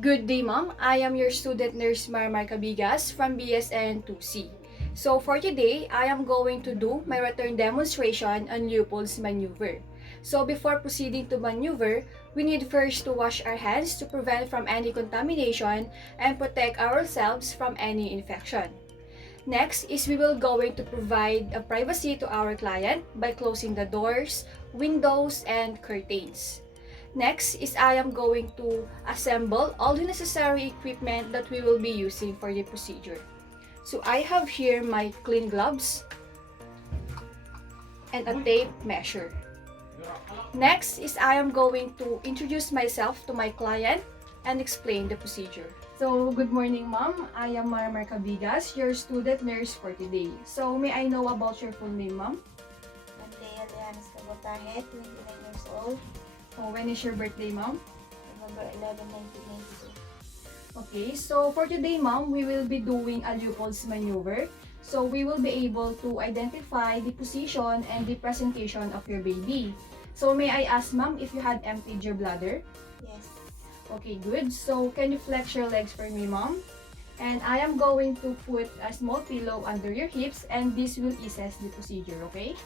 Good day, ma'am. I am your student nurse Marmar Cabigas from BSN 2C. So for today, I am going to do my return demonstration on Leopold'S maneuver. So before proceeding to maneuver, we need first to wash our hands to prevent from any contamination and protect ourselves from any infection. Next is we will going to provide a privacy to our client by closing the doors, windows, and curtains. Next is I am going to assemble all the necessary equipment that we will be using for the procedure. So I have here my clean gloves and a tape measure. Next is I am going to introduce myself to my client and explain the procedure. So, good morning, ma'am. I am Marmar Cabigas, your student nurse for today. So, may I know about your full name, ma'am? Andrea Leanes Cabotaje, 29 years old, Oh, when is your birthday, ma'am? November 11, 1992. Okay, so for today, ma'am, we will be doing a Leopold'S maneuver. So, we will be able to identify the position and the presentation of your baby. So, may I ask, ma'am, if you had emptied your bladder? Yes. Okay, good. So, can you flex your legs for me, mom? And I am going to put a small pillow under your hips and this will ease the procedure, okay?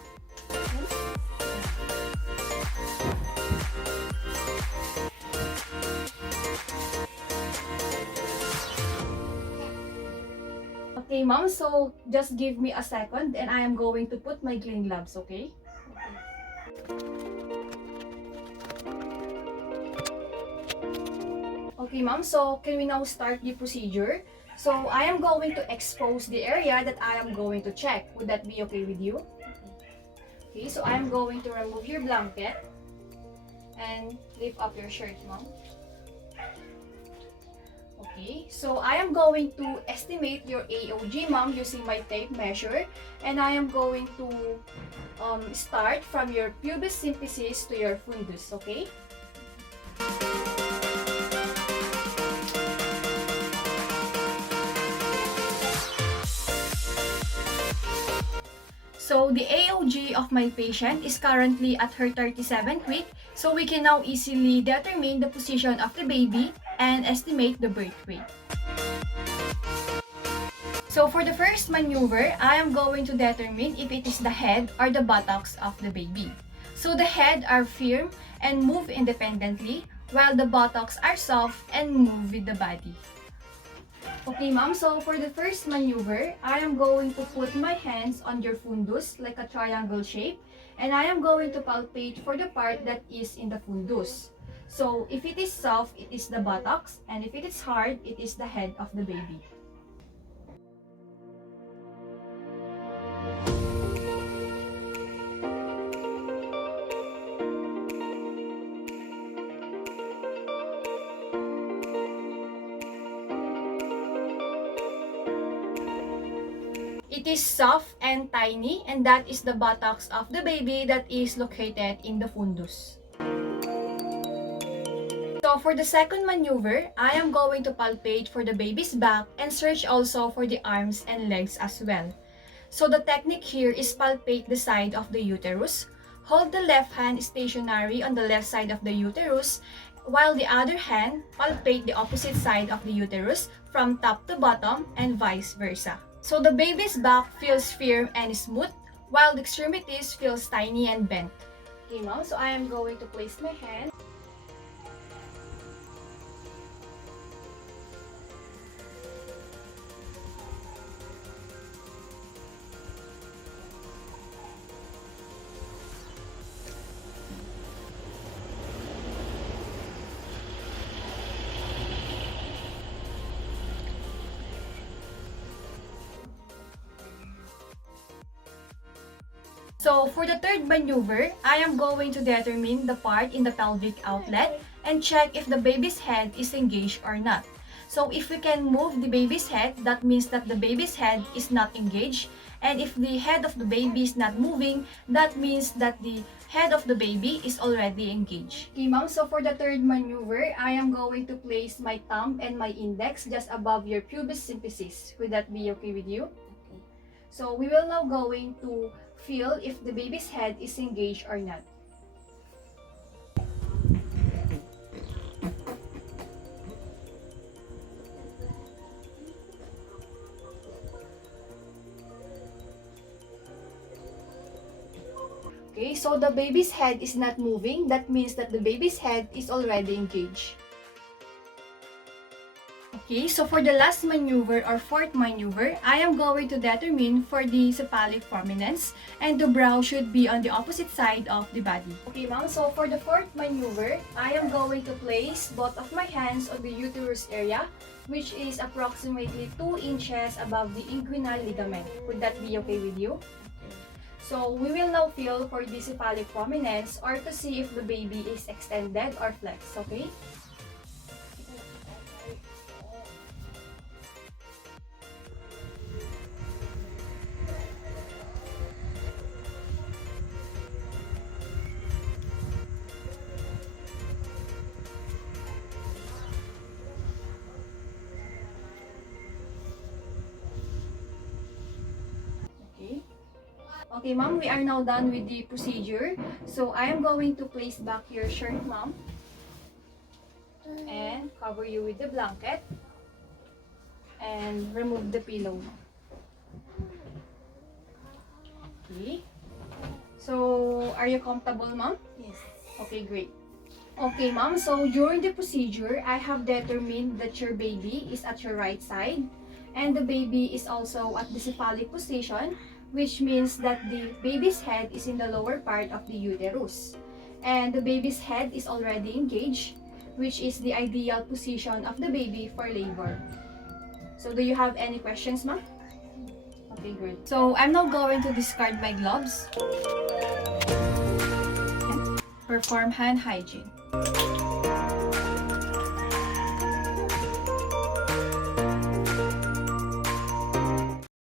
Okay, mom. So, just give me a second and I am going to put my clean gloves, okay? Okay, ma'am. So, can we now start the procedure? So, I am going to expose the area that I am going to check. Would that be okay with you? Okay, so I am going to remove your blanket and lift up your shirt, ma'am. Okay, so I am going to estimate your AOG, ma'am, using my tape measure. And I am going to start from your pubis symphysis to your fundus, okay? So, the AOG of my patient is currently at her 37th week, so we can now easily determine the position of the baby and estimate the birth weight. So, for the first maneuver, I am going to determine if it is the head or the buttocks of the baby. So, the head are firm and move independently, while the buttocks are soft and move with the body. Okay, ma'am. So, for the first maneuver, I am going to put my hands on your fundus like a triangle shape. And I am going to palpate for the part that is in the fundus. So, if it is soft, it is the buttocks. And if it is hard, it is the head of the baby. It is soft and tiny, and that is the buttocks of the baby that is located in the fundus. So for the second maneuver, I am going to palpate for the baby's back and search also for the arms and legs as well. So the technique here is palpate the side of the uterus. Hold the left hand stationary on the left side of the uterus, while the other hand palpate the opposite side of the uterus from top to bottom and vice versa. So the baby's back feels firm and smooth, while the extremities feels tiny and bent. Okay, ma'am, so I am going to place my hand. So for the third maneuver, I am going to determine the part in the pelvic outlet and check if the baby's head is engaged or not. So if we can move the baby's head, that means that the baby's head is not engaged. And if the head of the baby is not moving, that means that the head of the baby is already engaged. Okay, ma'am. So for the third maneuver, I am going to place my thumb and my index just above your pubis symphysis. Would that be okay with you? Okay. So we will now going to feel if the baby's head is engaged or not. Okay, so the baby's head is not moving. That means that the baby's head is already engaged. Okay, so for the last maneuver or fourth maneuver, I am going to determine for the cephalic prominence, and the brow should be on the opposite side of the body. Okay, ma'am, so for the fourth maneuver, I am going to place both of my hands on the uterus area, which is approximately 2 inches above the inguinal ligament. Would that be okay with you? So we will now feel for the cephalic prominence or to see if the baby is extended or flexed, okay? Okay, ma'am, we are now done with the procedure. So I am going to place back your shirt, ma'am, and cover you with the blanket and remove the pillow. Okay. So, are you comfortable, ma'am? Yes. Okay, great. Okay, ma'am, so during the procedure, I have determined that your baby is at your right side and the baby is also at the cephalic position, which means that the baby's head is in the lower part of the uterus. And the baby's head is already engaged, which is the ideal position of the baby for labor. So do you have any questions, ma'am? Okay, great. So I'm now going to discard my gloves and perform hand hygiene.